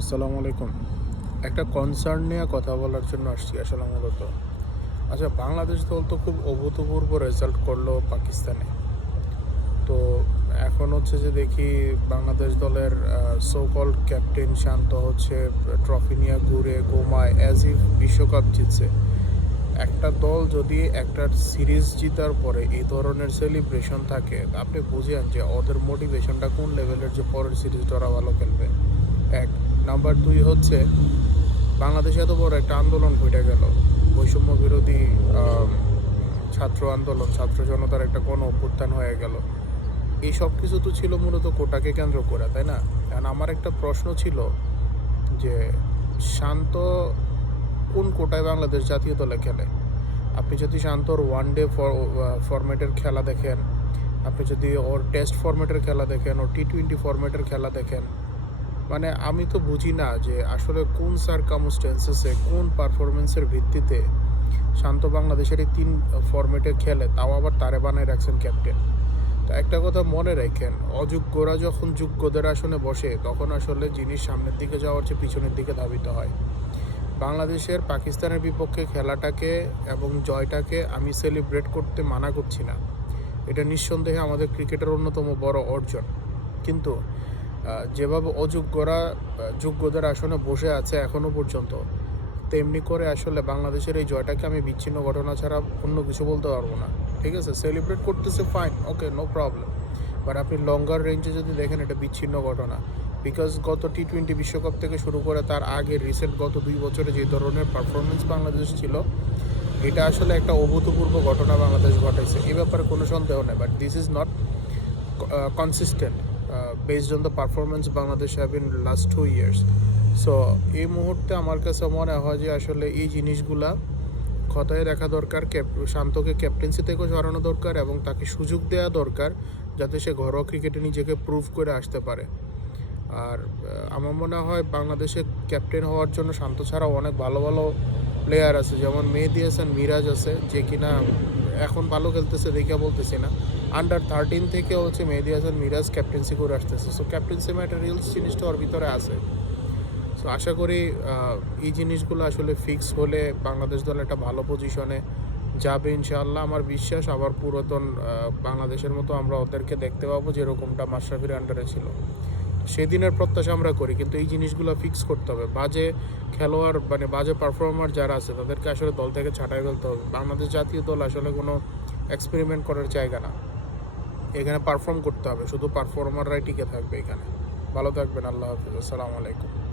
আসসালামু আলাইকুম। একটা কনসার্ন নিয়ে কথা বলার জন্য আসছি আসলে মূলত। আচ্ছা বাংলাদেশ দল তো খুব অভূতপূর্ব রেজাল্ট করল পাকিস্তানে। তো এখন হচ্ছে যে দেখি বাংলাদেশ দলের সোকল ক্যাপ্টেন শান্ত হচ্ছে ট্রফি নিয়ে ঘুরে ঘুমায় অ্যাজ ইফ বিশ্বকাপ জিতছে। একটা দল যদি একটা সিরিজ জিতার পরে এই ধরনের সেলিব্রেশন থাকে, আপনি বুঝেন যে ওদের মোটিভেশনটা কোন লেভেলের যে পরের সিরিজটা ওরা ভালো খেলবে? এক নাম্বার দুই হচ্ছে, বাংলাদেশে এত বড় একটা আন্দোলন ঘটে গেল। বৈষম্য বিরোধী ছাত্র আন্দোলন, ছাত্র জনতার একটা কোনো অভ্যুত্থান হয়ে গেল। এই সব কিছু তো ছিল মূলত কোটাকে কেন্দ্র করে, তাই না? কারণ আমার একটা প্রশ্ন ছিল যে, শান্ত কোন কোটায় বাংলাদেশ জাতীয় দলে খেলে? আপনি যদি শান্তর ওয়ান ডে ফরম্যাটের খেলা দেখেন, আপনি যদি ওর টেস্ট ফরম্যাটের খেলা দেখেন, ওর টি টোয়েন্টি ফরম্যাটের খেলা দেখেন মানে আমি তো বুঝি না যে আসলে কোন সার্কামস্টেন্সেসে কোন পারফরমেন্সের ভিত্তিতে শান্ত বাংলাদেশের এই তিন ফরম্যাটে খেলে, তাও আবার তারে বানায় রাখছেন ক্যাপ্টেন তো একটা কথা মনে রাখেন, অযোগ্যরা যখন যোগ্যদের আসনে বসে, তখন আসলে জিনিস সামনের দিকে যাওয়ার চেয়ে পিছনের দিকে ধাবিত হয়। বাংলাদেশের পাকিস্তানের বিপক্ষে খেলাটাকে এবং জয়টাকে আমি সেলিব্রেট করতে মানা করছি না। এটা নিঃসন্দেহে আমাদের ক্রিকেটের অন্যতম বড় অর্জন। কিন্তু যেভাবে অযোগ্যরা যোগ্যদের আসনে বসে আছে এখনও পর্যন্ত, তেমনি করে আসলে বাংলাদেশের এই জয়টাকে আমি বিচ্ছিন্ন ঘটনা ছাড়া অন্য কিছু বলতে পারব না। ঠিক আছে? সেলিব্রেট করতেছে fine okay no problem but আপনি লঙ্গার রেঞ্জে যদি দেখেন, এটা বিচ্ছিন্ন ঘটনা। বিকজ গত টি টোয়েন্টি বিশ্বকাপ থেকে শুরু করে তার আগে রিসেন্ট গত দুই বছরে যে ধরনের পারফরমেন্স বাংলাদেশ ছিল, এটা আসলে একটা অভূতপূর্ব ঘটনা বাংলাদেশ ঘটাইছে এ ব্যাপারে কোনো সন্দেহ নেই but this is not consistent based on the performance Bangladesh have in last two years so এই মুহূর্তে আমার কাছে মনে হয় যে আসলে এই জিনিসগুলা খতায় রাখা দরকার শান্তকে ক্যাপ্টেন্সি থেকেও সরানো দরকার এবং তাকে সুযোগ দেওয়া দরকার যাতে সে ঘরোয়া ক্রিকেটে নিজেকে প্রুভ করে আসতে পারে। আর আমার মনে হয় বাংলাদেশে ক্যাপ্টেন হওয়ার জন্য শান্ত ছাড়াও অনেক ভালো ভালো প্লেয়ার আছে। যেমন মেহেদি হাসান, মিরাজ আছে, যে কিনা এখন ভালো খেলতেছে, দেখে বলতেছি না। আন্ডার থার্টিন থেকে হচ্ছে মেহেদি হাসান, মিরাজ ক্যাপ্টেন্সি করে আসতেছে। সো ক্যাপ্টেন্সি ম্যাটেরিয়ালস জিনিসটা ওর ভিতরে আছে। সো আশা করি এই জিনিসগুলো আসলে ফিক্স হলে বাংলাদেশ দল একটা ভালো পজিশনে যাবে ইনশাআল্লাহ। আমার বিশ্বাস, আবার পুরাতন বাংলাদেশের মতো আমরা ওদেরকে দেখতে পাবো যেরকমটা মাশরাফির আন্ডারে ছিল। সেদিনের প্রত্যাশা আমরা করি, কিন্তু এই জিনিসগুলো ফিক্স করতে হবে। বাজে খেলোয়াড় মানে বাজে পারফর্মার যারা আছে, তাদেরকে আসলে দল থেকে ছাঁটাই ফেলতে হবে। বাংলাদেশ জাতীয় দল আসলে কোনো এক্সপেরিমেন্ট করার জায়গা না। এখানে পারফর্ম করতে হবে। শুধু পারফর্মাররাই টিকে থাকবে এখানে। ভালো থাকবেন, আল্লাহ হাফিজ। আসসালামু আলাইকুম।